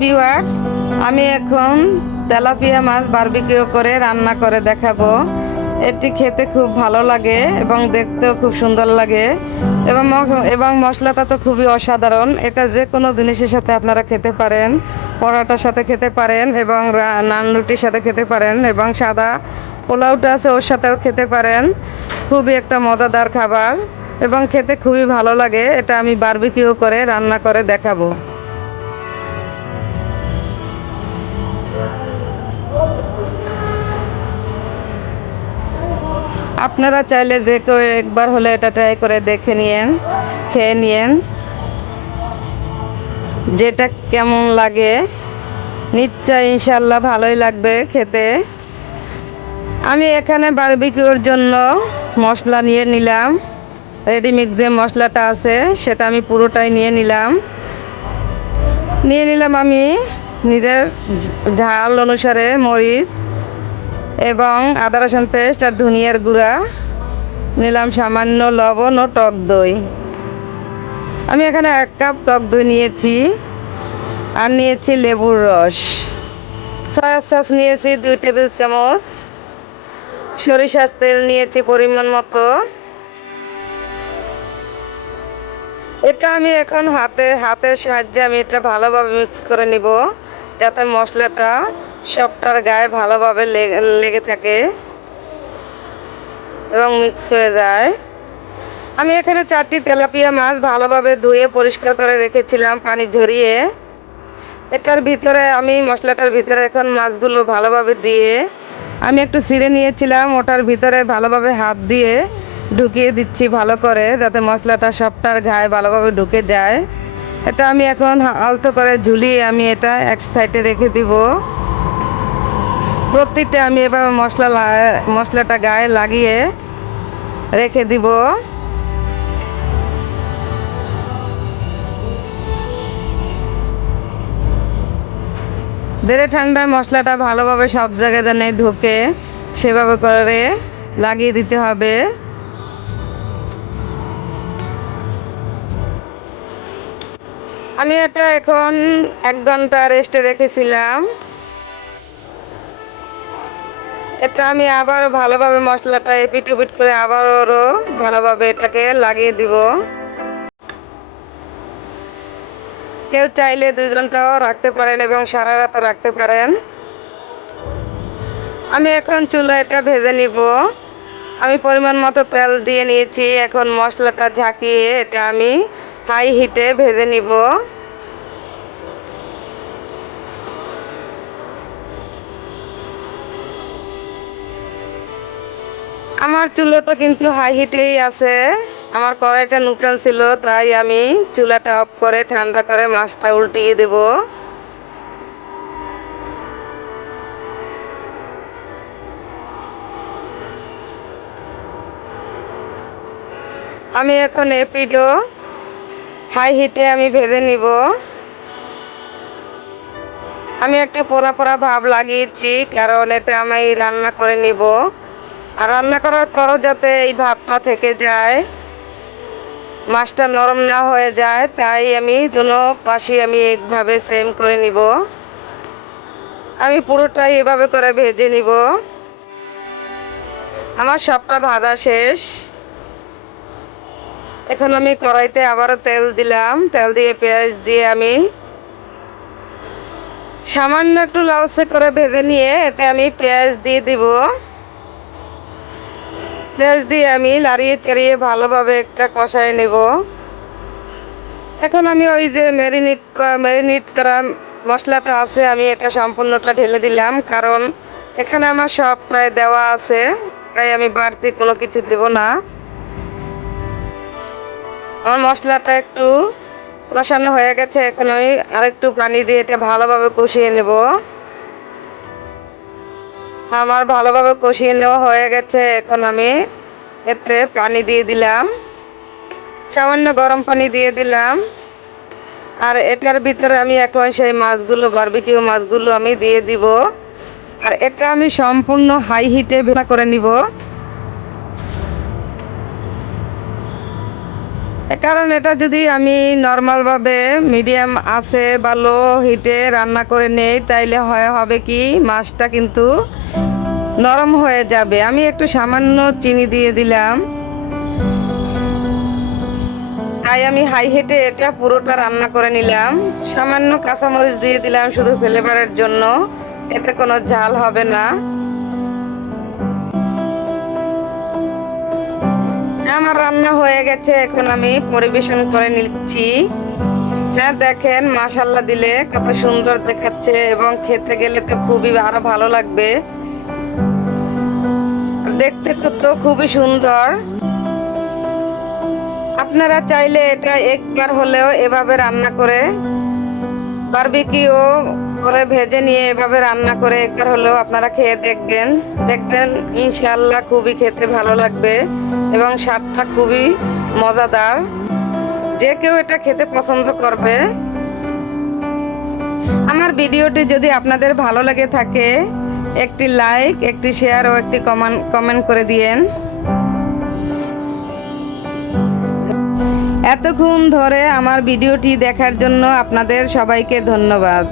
Viewers আমি এখন tilapia মাছ barbecue করে রান্না করে দেখাবো। এটি খেতে খুব ভালো লাগে এবং দেখতেও খুব সুন্দর লাগে এবং এবং মশলাটা তো খুবই অসাধারণ। এটা যে কোনো জিনিসের সাথে আপনারা খেতে পারেন, পরোটার সাথে খেতে পারেন এবং নান রুটির সাথে খেতে পারেন এবং সাদা পোলাওটা আছে ওর সাথেও খেতে পারেন। খুবই একটা মজাদার খাবার এবং খেতে খুবই ভালো লাগে। এটা আমি বারবিকিউ করে রান্না করে দেখাবো। আপনারা চাইলে যে কেউ একবার হলে এটা ট্রাই করে দেখে নিয়েন, খেয়ে নিয়েন। যেটা কেমন লাগে, নিশ্চয় ইনশাল্লাহ ভালোই লাগবে খেতে। আমি এখানে বারবিকিউর জন্য মশলা নিয়ে নিলাম। রেডিমিক্স যে মশলাটা আছে, সেটা আমি পুরোটাই নিয়ে নিলাম। নিয়ে নিলাম আমি নিজের ঝাল অনুসারে মরিচ। এবং আদা, রসুন পেস্ট আর ধনিয়ার গুঁড়া। নিলাম সামান্য লবণ ও টক দই। আমি এখানে এক কাপ টক দই নিয়েছি আর নিয়েছি লেবুর রস। সয়া সস নিয়েছি দুই টেবিল চামচ। সরিষার তেল নিয়েছি পরিমাণ মতো। এটা আমি এখন হাতে, হাতের সাহায্যে আমি এটা ভালোভাবে মিক্স করে নিব, যাতে মশলাটা সবটার গায়ে ভালোভাবে লেগে থাকে এবং মিক্স হয়ে যায়। আমি এখানে চারটি তেলাপিয়া মাছ ভালোভাবে ধুয়ে পরিষ্কার করে রেখেছিলাম পানি ঝরিয়ে। এটার ভিতরে আমি, মশলাটার ভিতরে এখন মাছগুলো ভালোভাবে দিয়ে আমি একটু ছিঁড়ে নিয়েছিলাম, ওটার ভিতরে ভালোভাবে হাত দিয়ে ঢুকিয়ে দিচ্ছি ভালো করে যাতে মশলাটা সবটার গায়ে ভালোভাবে ঢুকে যায়। এটা আমি এখন আলতো করে ঝুলিয়ে আমি এটা এক সাইডে রেখে দিব। প্রত্যেকটা আমি এভাবে মশলা মশলাটা গায়ে লাগিয়ে রেখে দিব। ধীরে ঠান্ডায় মশলাটা ভালোভাবে সব জায়গায় যেন ঢুকে সেভাবে করে লাগিয়ে দিতে হবে। আমি এটা এখন এক ঘণ্টা রেস্টে রেখেছিলাম। এটা আমি আবার ভালোভাবে মশলাটা এপিট উপিট করে আবারও ভালোভাবে এটাকে লাগিয়ে দিব। কেউ চাইলে দুজনটাও রাখতে পারেন এবং সারা রাতও রাখতে পারেন। আমি এখন চুলা এটা ভেজে নিব। আমি পরিমাণ মতো তেল দিয়ে নিয়েছি। এখন মশলাটা ঝাঁকিয়ে এটা আমি হাই হিটে ভেজে নিব। আমার চুলাটা কিন্তু হাই হিটেই আছে। আমার কড়াইটা নূতন ছিল, তাই আমি চুলাটা অফ করে, ঠান্ডা করে মাছটা উল্টিয়ে দেব। আমি এখন এপিডো হাই হিটে আমি ভেজে নিব। আমি একটা পোড়া পোড়া ভাব লাগিয়েছি, কারণ এটা আমি রান্না করে নিব। আর রান্না করার পরও যাতে এই ভাবটা থেকে যায়, মাছটা নরম না হয়ে যায়, তাই আমি দুনো পাশে আমি একভাবে সেম করে নিব। আমি পুরোটাই এভাবে করে ভেজে নিব। আমার সবটা ভাজা শেষ। এখন আমি কড়াইতে আবারও তেল দিলাম। তেল দিয়ে পেঁয়াজ দিয়ে আমি সামান্য একটু লালচে করে ভেজে নিয়ে এতে আমি পেঁয়াজ দিয়ে দিব। পেঁয়াজ দিয়ে আমি লাড়িয়ে চাড়িয়ে ভালোভাবে একটা কষায় নেব। এখন আমি ওই যে ম্যারিনেট ম্যারিনেট করা মশলাটা আছে, আমি এটা সম্পূর্ণটা ঢেলে দিলাম। কারণ এখানে আমার সব প্রায় দেওয়া আছে, তাই আমি বাড়তি কোনো কিছু দেব না। আমার মশলাটা একটু কষানো হয়ে গেছে, এখন আমি আরেকটু পানি দিয়ে এটা ভালোভাবে কষিয়ে নেব। আমার ভালোভাবে কষিয়ে নেওয়া হয়ে গেছে। এখন আমি এতে পানি দিয়ে দিলাম। সামান্য গরম পানি দিয়ে দিলাম। আর এটার ভিতরে আমি এখন সেই মাছগুলো বারবিকিউ মাছগুলো আমি দিয়ে দিব। আর এটা আমি সম্পূর্ণ হাই হিটে বেলা করে নিব। কারণ এটা যদি আমি নর্মালভাবে মিডিয়াম আছে বা লো হিটে রান্না করে নেই, তাইলে হয়, হবে কি মাছটা কিন্তু নরম হয়ে যাবে। আমি একটু সামান্য চিনি দিয়ে দিলাম। তাই আমি হাই হিটে এটা পুরোটা রান্না করে নিলাম। সামান্য কাঁচামরিচ দিয়ে দিলাম শুধু ফ্লেভারের জন্য। এতে কোনো ঝাল হবে না। আমার রান্না হয়ে গেছে, এখন আমি পরিবেশন করে নিচ্ছি। হ্যাঁ দেখেন মাশাল্লাহ দিলে কত সুন্দর দেখাচ্ছে এবং খেতে গেলে তো খুবই আরও ভালো লাগবে। দেখতে তো খুবই সুন্দর। আপনারা চাইলে এটা একবার হলেও এভাবে রান্না করে বারবিকিউ করে ভেজে নিয়ে এভাবে রান্না করে একবার হলেও আপনারা খেয়ে দেখবেন। দেখবেন ইনশাল্লাহ খুবই খেতে ভালো লাগবে এবং স্বাদটা খুবই মজাদার। যে কেউ এটা খেতে পছন্দ করবে। আমার ভিডিওটি যদি আপনাদের ভালো লাগে থাকে, একটি লাইক, একটি শেয়ার ও একটি কমেন্ট কমেন্ট করে দিয়েন। এতক্ষণ ধরে আমার ভিডিওটি দেখার জন্য আপনাদের সবাইকে ধন্যবাদ।